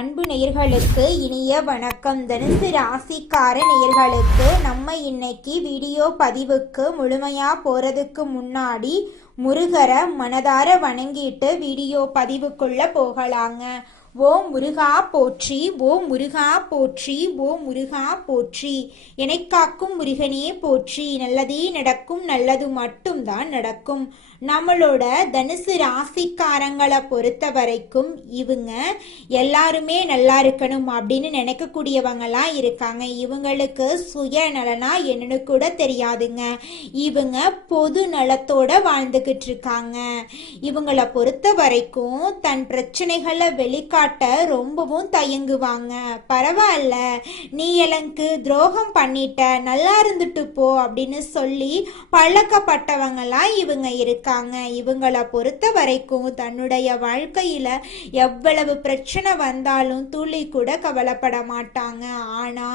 அன்பு நேயர்களுக்கு இனிய வணக்கம். தனுசு ராசிக்கார நேயர்களுக்கு நம்ம இன்னைக்கு வீடியோ பதிவுக்கு முழுமையா போறதுக்கு முன்னாடி முருகரை மனதார வணங்கிட்டு வீடியோ பதிவுக்குள்ள போகலாங்க. ஓம் முருகா போற்றி, ஓம் முருகா போற்றி, ஓம் முருகா போற்றி. காக்கும் முருகனே போற்றி. நல்லதே நடக்கும், நல்லது மட்டும்தான் நடக்கும். நம்மளோட தனுசு ராசிக்காரங்களை பொறுத்த வரைக்கும் இவங்க எல்லாருமே நல்லா இருக்கணும் அப்படின்னு நினைக்கக்கூடியவங்களாம் இருக்காங்க. இவங்களுக்கு சுய நலனா என்னன்னு கூட தெரியாதுங்க. இவங்க பொது நலத்தோட வாழ்ந்துகிட்டு இருக்காங்க. இவங்களை பொறுத்த வரைக்கும் தன் பிரச்சனைகளை வெளிக்காட்ட ரொம்பவும் தயங்குவாங்க. பரவாயில்ல, நீ எனக்கு துரோகம் பண்ணிட்ட, நல்லா இருந்துட்டு போ அப்படின்னு சொல்லி பழக்கப்பட்டவங்களாம் இவங்க இருக்காங்க. இவங்களை பொறுத்த வரைக்கும் தன்னுடைய வாழ்க்கையில எவ்வளவு பிரச்சனை வந்தாலும் துளி கூட கவலைப்பட மாட்டாங்க. ஆனா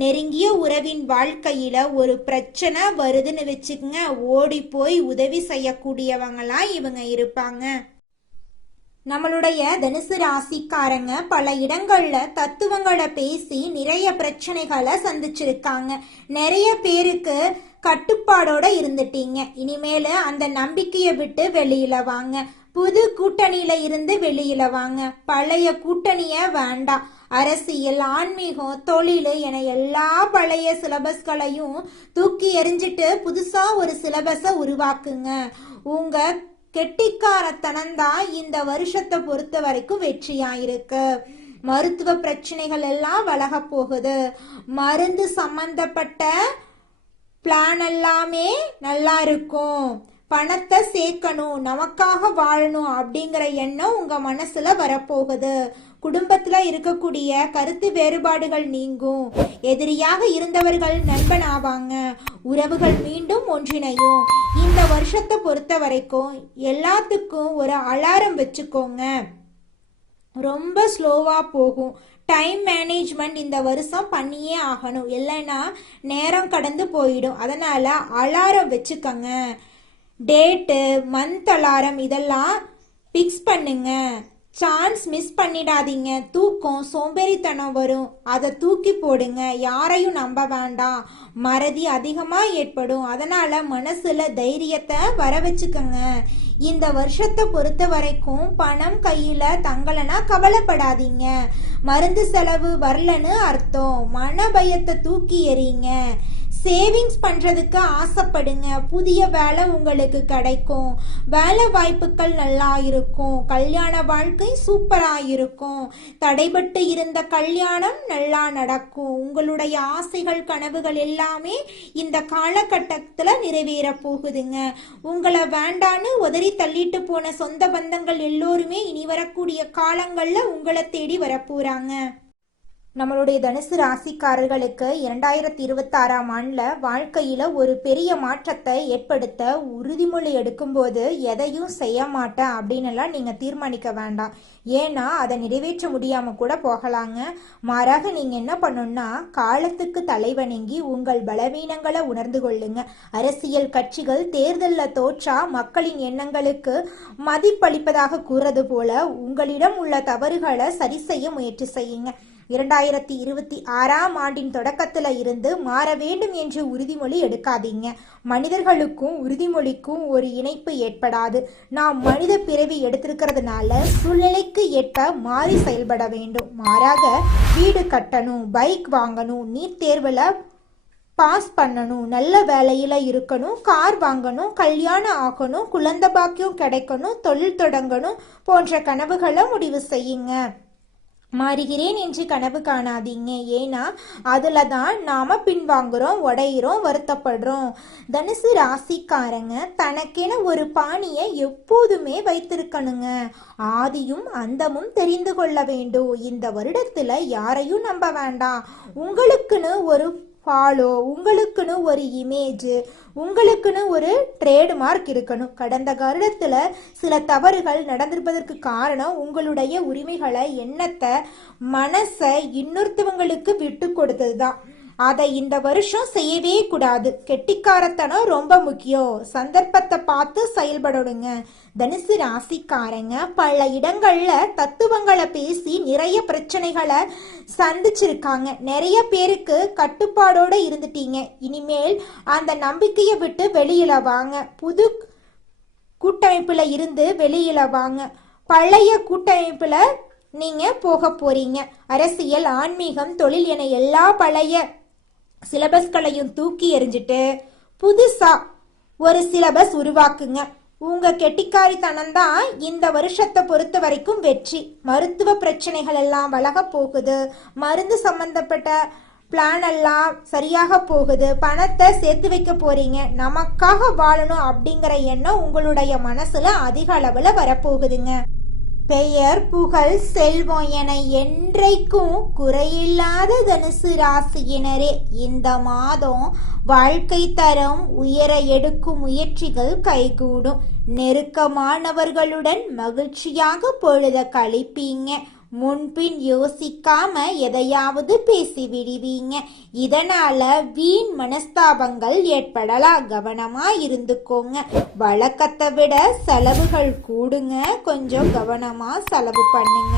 நெருங்கிய உறவின் வாழ்க்கையில ஒரு பிரச்சனை வருதுன்னு வச்சுக்கங்க, ஓடி போய் உதவி செய்யக்கூடியவங்களா இவங்க இருப்பாங்க. நம்மளுடைய தனுசு ராசிக்காரங்க பல இடங்கள்ல தத்துவங்களை பேசி நிறைய பிரச்சனைகளை சந்திச்சிருக்காங்க. நிறைய பேருக்கு கட்டுப்பாடோட இருந்துட்டீங்க. இனிமேல அந்த நம்பிக்கையை விட்டு வெளியில வாங்க. புது கூட்டணியில இருந்து வெளியில வாங்க. பழைய கூட்டணிய வேண்டாம். அரசியல், ஆன்மீகம், தொழில் என எல்லா பழைய சிலபஸ்களையும் தூக்கி எறிஞ்சிட்டு புதுசா ஒரு சிலபஸை உருவாக்குங்க. உங்க கெட்டிக்காரத்தனம்தான் இந்த வருஷத்தை பொறுத்த வரைக்கும் வெற்றியாயிருக்கு. மருத்துவ பிரச்சனைகள் எல்லாம் விலக போகுது. மருந்து சம்பந்தப்பட்ட பிளான் எல்லாமே நல்லா இருக்கும். பணத்தை சேர்க்கணும், நமக்காக வாழணும் அப்படிங்கிற எண்ணம் உங்க மனசுல வரப்போகுது. குடும்பத்துல இருக்கக்கூடிய கருத்து வேறுபாடுகள் நீங்கும். எதிரியாக இருந்தவர்கள் நண்பன் ஆவாங்க. உறவுகள் மீண்டும் ஒன்றிணையும். இந்த வருஷத்தை பொறுத்த வரைக்கும் எல்லாத்துக்கும் ஒரு அலாரம் வச்சுக்கோங்க. ரொம்ப ஸ்லோவா போகும். டைம் மேனேஜ்மெண்ட் இந்த வருஷம் பண்ணியே ஆகணும், இல்லைன்னா நேரம் கடந்து போயிடும். அதனால அலாரம் வச்சுக்கோங்க. டேட்டு, மந்த் அலாரம் இதெல்லாம் ஃபிக்ஸ் பண்ணுங்க. சான்ஸ் மிஸ் பண்ணிடாதீங்க. தூக்கம், சோம்பேறித்தனம் வரும், அதை தூக்கி போடுங்க. யாரையும் நம்ப வேண்டாம். மறதி அதிகமா ஏற்படும். அதனால மனசுல தைரியத்தை வர வச்சுக்கோங்க. இந்த வருஷத்தை பொறுத்த வரைக்கும் பணம் கையில தங்கலனா கவலைப்படாதீங்க. மருந்து செலவு வரலன்னு அர்த்தம். மன பயத்தை தூக்கி எறிங்க. சேவிங்ஸ் பண்றதுக்கு ஆசைப்படுங்க. புதிய வேலை உங்களுக்கு கிடைக்கும். வேலை வாய்ப்புகள் நல்லா இருக்கும். கல்யாண வாழ்க்கை சூப்பரா இருக்கும். தடைபட்டு இருந்த கல்யாணம் நல்லா நடக்கும். உங்களுடைய ஆசைகள், கனவுகள் எல்லாமே இந்த காலகட்டத்துல நிறைவேற போகுதுங்க. உங்களை வேண்டான்னு உதறி தள்ளிட்டு போன சொந்த பந்தங்கள் எல்லோருமே இனி வரக்கூடிய காலங்கள்ல உங்களை தேடி வரப்போறாங்க. நம்மளுடைய தனுசு ராசிக்காரர்களுக்கு 2026ஆம் ஆண்டுல வாழ்க்கையில ஒரு பெரிய மாற்றத்தை ஏற்படுத்த உறுதிமொழி எடுக்கும்போது எதையும் செய்ய மாட்டேன் அப்படின்னு நீங்க தீர்மானிக்க வேண்டாம். ஏன்னா அதை நிறைவேற்ற முடியாம கூட போகலாங்க. மாறாக நீங்க என்ன பண்ணணும்னா காலத்துக்கு தலைவணங்கி உங்கள் பலவீனங்களை உணர்ந்து கொள்ளுங்க. அரசியல் கட்சிகள் தேர்தலில் தோற்றா மக்களின் எண்ணங்களுக்கு மதிப்பளிப்பதாக கூறது போல உங்களிடம் உள்ள தவறுகளை சரி செய்ய முயற்சி செய்யுங்க. 2026ஆம் ஆண்டின் தொடக்கத்துல இருந்து மாற வேண்டும் என்று உறுதிமொழி எடுக்காதீங்க. மனிதர்களுக்கும் உறுதிமொழிக்கும் ஒரு இணைப்பு ஏற்படாது. நாம் மனித பிறவி எடுத்திருக்கிறதுனால சூழ்நிலைக்கு ஏற்ப மாறி செயல்பட வேண்டும். மாறாக வீடு கட்டணும், பைக் வாங்கணும், நீட் தேர்வுல பாஸ் பண்ணணும், நல்ல வேலையில இருக்கணும், கார் வாங்கணும், கல்யாணம் ஆகணும், குழந்தை பாக்கியம் கிடைக்கணும், தொழில் தொடங்கணும் போன்ற கனவுகளை முடிவு செய்யுங்க. மாறுகிறேன் என்று கனவு காணாதீங்க. ஏன்னா அதுல தான் நாம பின்வாங்குறோம், உடையிறோம், வருத்தப்படுறோம். தனுசு ராசிக்காரங்க தனக்கென ஒரு பாணியை எப்போதுமே வைத்திருக்கணுங்க. ஆதியும் அந்தமும் தெரிந்து கொள்ள வேண்டும். இந்த வருடத்துல யாரையும் நம்ப வேண்டாம். உங்களுக்குன்னு ஒரு ஃபாலோ, உங்களுக்குன்னு ஒரு இமேஜ், உங்களுக்குன்னு ஒரு ட்ரேட்மார்க் இருக்கணும். கடந்த வருடத்துல சில தவறுகள் நடந்திருப்பதற்கு காரணம் உங்களுடைய உரிமைகளை, எண்ணத்தை, மனசை இன்னொருத்தவங்களுக்கு விட்டு கொடுத்தது தான். அதை இந்த வருஷம் செய்யவே கூடாது. கெட்டிக்காரத்தனம் ரொம்ப முக்கியம். சந்தர்ப்பத்தை பார்த்து செயல்படணுங்க. தனுசு ராசிக்காரங்க பல இடங்கள்ல தத்துவங்களை பேசி நிறைய பிரச்சனைகளை சந்திச்சிருக்காங்க. நிறைய பேருக்கு கட்டுப்பாடோட இருந்துட்டீங்க. இனிமேல் அந்த நம்பிக்கையை விட்டு வெளியில வாங்க. புது கூட்டமைப்புல இருந்து வெளியில வாங்க. பழைய கூட்டமைப்புல நீங்க போக போறீங்க. அரசியல், ஆன்மீகம், தொழில் என எல்லா பழைய சிலபஸ்களையும் தூக்கி எறிஞ்சிட்டு புதுசா ஒரு சிலபஸ் உருவாக்குங்க. உங்க கெட்டிக்காரித்தனம் தான் இந்த வருஷத்தை பொறுத்த வரைக்கும் வெற்றி. மருத்துவ பிரச்சனைகள் எல்லாம் விலக போகுது. மருந்து சம்பந்தப்பட்ட பிளான் எல்லாம் சரியாக போகுது. பணத்தை சேர்த்து வைக்க போறீங்க. நமக்காக வாழணும் அப்படிங்கிற எண்ணம் உங்களுடைய மனசுல அதிக அளவுல வரப்போகுதுங்க. பெயர், புகழ், செல்வம் என என்றைக்கும் குறையில்லாத தனுசு ராசியினரே இந்த மாதம் வாழ்க்கை தரம் உயர எடுக்கும் முயற்சிகள் கைகூடும். நெருக்கமானவர்களுடன் மகிழ்ச்சியாக பொழுத கழிப்பீங்க. முன்பின் யோசிக்காம எதையாவது பேசி விடுவீங்க. இதனால வீண் மனஸ்தாபங்கள் ஏற்படலாம். கவனமா இருந்துக்கோங்க. வழக்கத்தை விட செலவுகள் கூடுங்க. கொஞ்சம் கவனமா செலவு பண்ணுங்க.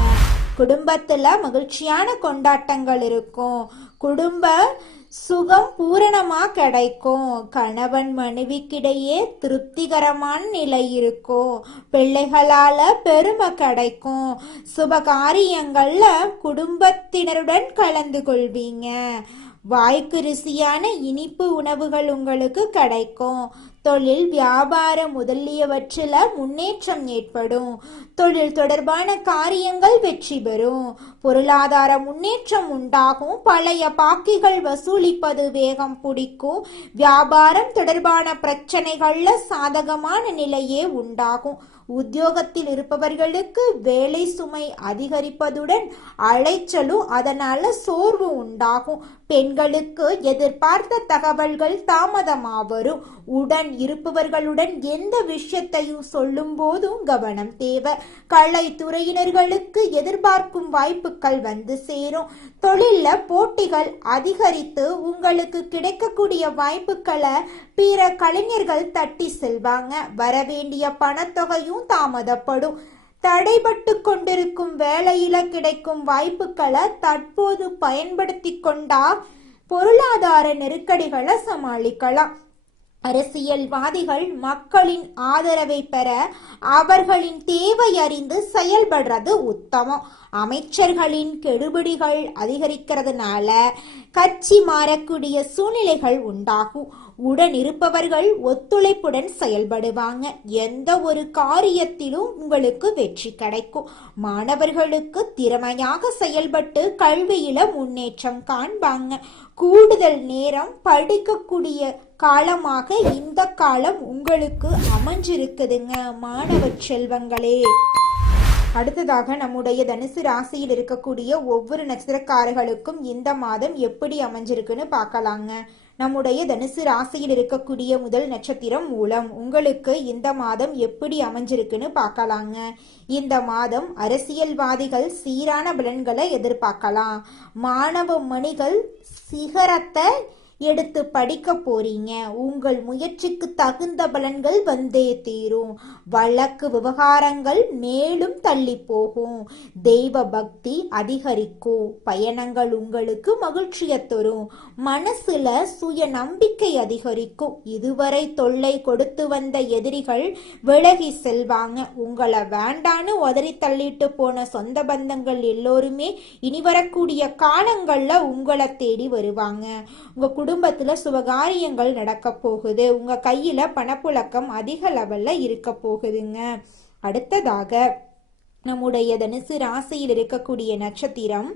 குடும்பத்துல மகிழ்ச்சியான கொண்டாட்டங்கள் இருக்கும். குடும்ப சுகம் பூரணமா கிடைக்கும். கணவன் மனைவிக்கிடையே திருப்திகரமான நிலை இருக்கும். பிள்ளைகளால பெருமை கிடைக்கும். சுபகாரியங்கள்ல குடும்பத்தினருடன் கலந்து கொள்வீங்க. வாய்க்கு ருசியான இனிப்பு உணவுகள் உங்களுக்கு கிடைக்கும். தொழில், வியாபாரம் முதலியவற்றில் முன்னேற்றம் ஏற்படும். தொழில் தொடர்பான காரியங்கள் வெற்றி பெறும். பொருளாதார முன்னேற்றம் உண்டாகும். பழைய பாக்கிகள் வசூலிப்பது வேகம் பிடிக்கும். வியாபாரம் தொடர்பான பிரச்சனைகள்ல சாதகமான நிலையே உண்டாகும். உத்தியோகத்தில் இருப்பவர்களுக்கு வேலை சுமை அதிகரிப்பதுடன் அலைச்சலும் அதனால சோர்வு உண்டாகும். பெண்களுக்கு எதிர்பார்த்த தகவல்கள் தாமதமா வரும். உடன் இருப்பவர்களுடன் எந்த விஷயத்தையும் சொல்லும் போதும் கவனம் தேவை. கலைத்துறையினர்களுக்கு எதிர்பார்க்கும் வாய்ப்புகள் வந்து சேரும். தொழில்ல போட்டிகள் அதிகரித்து உங்களுக்கு கிடைக்கக்கூடிய வாய்ப்புகளை பிற கலைஞர்கள் தட்டி செல்வாங்க. வரவேண்டிய பணத்தொகையும் தாமதப்படும். தடைபட்டு கொண்டிருக்கும் வேலையில கிடைக்கும் வாய்ப்புகளை தற்போது பயன்படுத்தி கொண்டா பொருளாதார நெருக்கடிகளை சமாளிக்கலாம். அரசியல்வாதிகள் மக்களின் ஆதரவை பெற அவர்களின் தேவை அறிந்து செயல்படுறது உத்தமம். அமைச்சர்களின் கெடுபிடிகள் அதிகரிக்கிறதுனால கட்சி மாறக்கூடிய சூழ்நிலைகள் உண்டாகும். உடன் இருப்பவர்கள் ஒத்துழைப்புடன் செயல்படுவாங்க. எந்த ஒரு காரியத்திலும் உங்களுக்கு வெற்றி கிடைக்கும். மாணவர்களுக்கு திறமையாக செயல்பட்டு கல்வியில முன்னேற்றம் காண்பாங்க. கூடுதல் நேரம் படிக்கக்கூடிய காலமாக இந்த காலம் உங்களுக்கு அமைஞ்சிருக்குதுங்க மாணவ செல்வங்களே. அடுத்ததாக நம்முடைய தனுசு ராசியில் இருக்கக்கூடிய ஒவ்வொரு நட்சத்திரக்காரர்களுக்கும் இந்த மாதம் எப்படி அமைஞ்சிருக்குன்னு பார்க்கலாங்க. நம்முடைய தனுசு ராசியில் இருக்கக்கூடிய முதல் நட்சத்திரம் மூலம். உங்களுக்கு இந்த மாதம் எப்படி அமைஞ்சிருக்குன்னு பார்க்கலாங்க. இந்த மாதம் அரசியல்வாதிகள் சீரான பலன்களை எதிர்பார்க்கலாம். மாணவ மணிகள் சிகரத்தை எடுத்து படிக்க போறீங்க. உங்கள் முயற்சிக்கு தகுந்த பலன்கள் வந்தே தீரும். வழக்கு விவகாரங்கள் மேலும் தள்ளி போகும். தெய்வ பக்தி அதிகரிக்கும். பயணங்கள் உங்களுக்கு மகிழ்ச்சியை தரும். மனசுல சுய நம்பிக்கை அதிகரிக்கும். இதுவரை தொல்லை கொடுத்து வந்த எதிரிகள் விலகி செல்வாங்க. உங்களை வேண்டான்னு உதறி தள்ளிட்டு போன சொந்த பந்தங்கள் எல்லோருமே இனி வரக்கூடிய காலங்கள்ல உங்களை தேடி வருவாங்க. உங்க குடும்பத்துல சுபகாரியங்கள் நடக்க போகுது. உங்க கையில பணப்புழக்கம் அதிக லெவல்ல இருக்க போகுதுங்க. அடுத்ததாக நம்முடைய தனுசு ராசியில் இருக்கக்கூடிய நட்சத்திரம்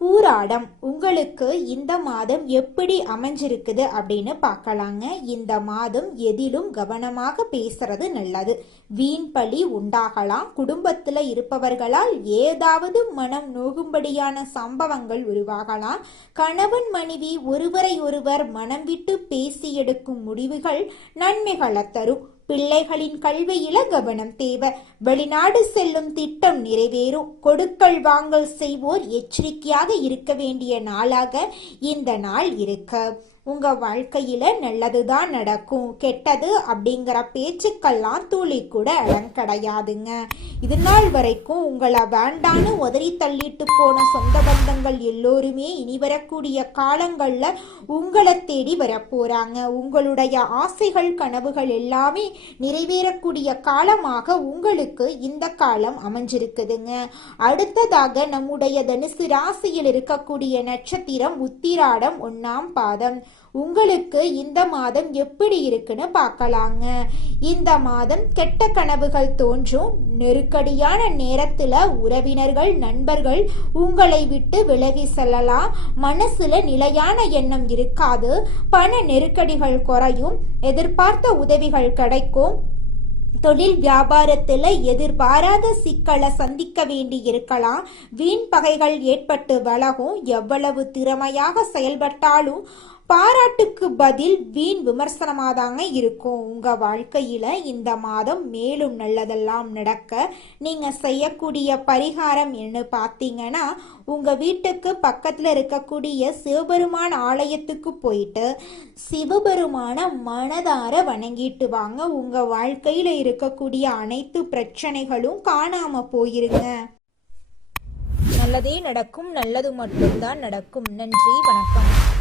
பூராடம். உங்களுக்கு இந்த மாதம் எப்படி அமைஞ்சிருக்குது அப்படின்னு பார்க்கலாங்க. இந்த மாதம் எதிலும் கவனமாக பேசுறது நல்லது. வீண் பழி உண்டாகலாம். குடும்பத்துல இருப்பவர்களால் ஏதாவது மனம் நோகும்படியான சம்பவங்கள் உருவாகலாம். கணவன் மனைவி ஒருவரை ஒருவர் மனம் விட்டு பேசி எடுக்கும் முடிவுகள் நன்மைகளை தரும். பிள்ளைகளின் கல்வியில கவனம் தேவை. வெளிநாடு செல்லும் திட்டம் நிறைவேறும். கொடுக்கல் வாங்கல் செய்வோர் எச்சரிக்கையாக இருக்க வேண்டிய நாளாக இந்த நாள் இருக்கு. உங்க வாழ்க்கையில நல்லதுதான் நடக்கும். கெட்டது அப்படிங்கிற பேச்சுக்கெல்லாம் துளி கூட இடம் கிடையாதுங்க. இது நாள் வரைக்கும் உங்களை வேண்டான்னு உதறி தள்ளிட்டு போன சொந்த பந்தங்கள் எல்லோருமே இனி வரக்கூடிய காலங்கள்ல உங்களை தேடி வரப்போறாங்க. உங்களுடைய ஆசைகள் கனவுகள் எல்லாமே நிறைவேறக்கூடிய காலமாக உங்களுக்கு இந்த காலம் அமைஞ்சிருக்குதுங்க. அடுத்ததாக நம்முடைய தனுசு ராசியில் இருக்கக்கூடிய நட்சத்திரம் உத்திராடம் 1ஆம் பாதம். உங்களுக்கு இந்த மாதம் எப்படி இருக்குன்னு பார்க்கலாங்க. இந்த மாதம் கெட்ட கனவுகள் தோன்றும். நெருக்கடியான நேரத்துல உறவினர்கள் நண்பர்கள் உங்களை விட்டு விலகி செல்லலாம். மனசுல நிலையான எண்ணம் இருக்காது. பண நெருக்கடிகள் குறையும். எதிர்பார்த்த உதவிகள் கிடைக்கும். தொழில் வியாபாரத்தில் எதிர்பாராத சிக்கலை சந்திக்க வேண்டி இருக்கலாம். வீண் பகைகள் ஏற்பட்டு விலகும். எவ்வளவு திறமையாக செயல்பட்டாலும் பாராட்டுக்கு பதில் வீண் விமர்சனமாதாங்க இருக்கும். உங்க வாழ்க்கையில இந்த மாதம் மேலும் நல்லதெல்லாம் நடக்க நீங்க செய்யக்கூடிய பரிகாரம் என்ன பார்த்தீங்கன்னா, உங்க வீட்டுக்கு பக்கத்துல இருக்கக்கூடிய சிவபெருமான் ஆலயத்துக்கு போயிட்டு சிவபெருமான மனதார வணங்கிட்டு வாங்க. உங்க வாழ்க்கையில இருக்கக்கூடிய அனைத்து பிரச்சனைகளும் காணாம போயிருங்க. நல்லதே நடக்கும். நல்லது மட்டும்தான் நடக்கும். நன்றி, வணக்கம்.